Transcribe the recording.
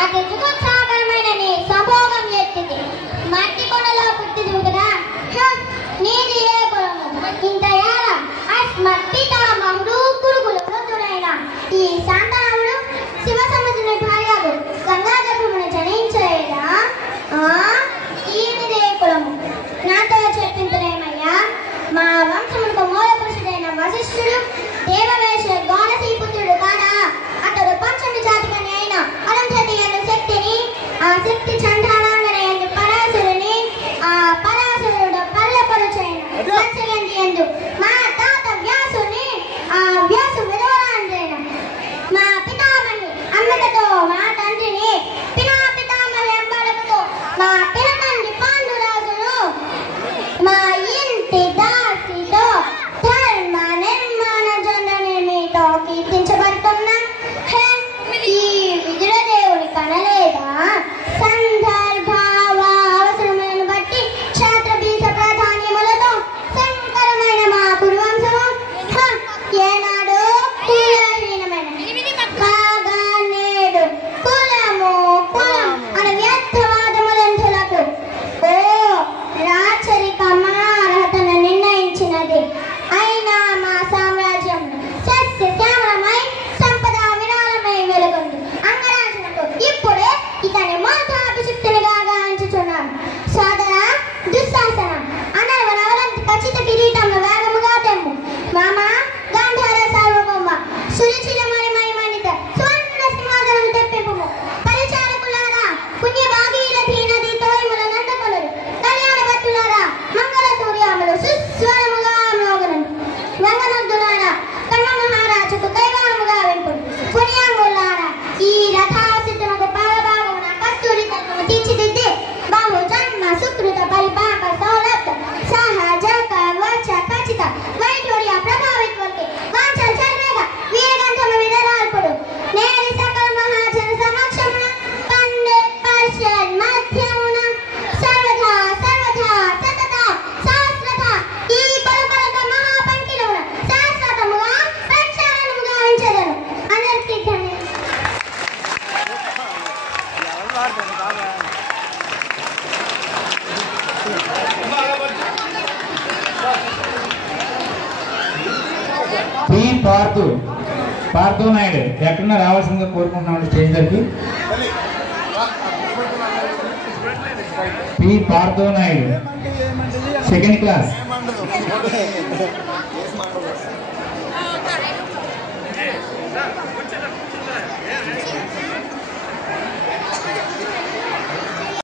అది జుగుత్సాహకరమైన నీ సంభోగం ఎత్తింది. మట్టి కొండలో పుట్టిదు కదా, నీది ఏ కులము ఇంత ఏళ అస్మత్పిత మహుడు కురుగులు వృద్ధుడైన ఈ శాంతనవుడు శివ సముద్రుని భార్యకు గంగా గర్భమును జనించలేదా? ఈయనదే కులము నాతో చెప్పింతులేమయ్యా. మా వంశములకు మూల పురుషుడైన వశిష్ఠుడు దేవవేష గౌనసీపుత్రుడు కాదా? అతడు పంచమి జాతికని అయిన అరుంధతి అను శక్తిని, ఆ శక్తి చండాలంగనే ఎందు పరాశరుని, ఆ పరాశరుడు పల్లెపరుచైన వంశయంతి ఎందు మా తాత వ్యాసుని, ఆ వ్యాసు విరోధాంజైన మా పితామహి అమ్మకతో మా తండ్రిని, పితామహి అంబలకతో మా పినతండ్రి పాండురాజును, మా ఇంటి దాసితో ధర్మ నిర్మాణ జనని మీతో కీర్తించబడుతున్నా. ఈ విదురదేవుని కనలేదా? సందర్భావ అవసరములను బట్టి క్షేత్రబీజ ప్రాధాన్యములతో శంకరమైన మా కురువంశము ఏనాడు కులహీనమైన కాగా నేడు కులము కులం అనే వ్యర్థవాదములంటులకు ఓ రాచరిక అర్హతను నిర్ణయించినది. అయినా మా సామ్రాజ్యం సస్య శ్యామలమై సంపద విరాళమై వెలుగొంది. అంగరాజులకు ఇప్పుడే ఇతని మోతాభిషిక్తునిగా గాంచుచున్నాను. సోదర దుశ్శాసన అనవరవరంత ఖచ్చిత కిరీటంలో వేగముగా తెమ్ము. మామ గాంధార సార్వభౌమ సురుచిర మణిమణిత స్వర్ణ సింహాసనం తెప్పింపుము. పరిచారకులారా పుణ్య భాగీరథి నది తోయముల నందకొలరు కళ్యాణ భట్టులారా మంగళ సూర్యాములు సుస్వరముగా మ్రోగనండి. వంగనద్దులారా కన్న మహారాజుకు కైవారముగా వెంపుడు. పుణ్యాంగులారా ఈ రథావసితునకు పాలభాగమున కస్తూరి తత్వము తీర్చిదిద్ది బాహు జన్మ సుకృత పరిపాక సౌలభ్య సహజ కవచ ఖచ్చిత వైఢూర్య ప్రభావిత్వంతి వాంఛల చర్వేగ వీరగంధము విదరాల్పుడు నేరి సకల మహాజన సమక్షమున పండు పరిషద్ మధ్యమున సర్వథా సర్వథా సతత సహస్రత ఈ కొలకొలక మహాపంకిలమున శాశ్వతముగా ప్రక్షాళనముగా ఉంచెదను. అందరికీ ధన్యవాదాలు. పి పార్థు నాయుడు ఎక్కడన్నా రావాల్సిందిగా కోరుకుంటున్నాను. స్టేజ్ దగ్గరికి P Partha Naidu, second class.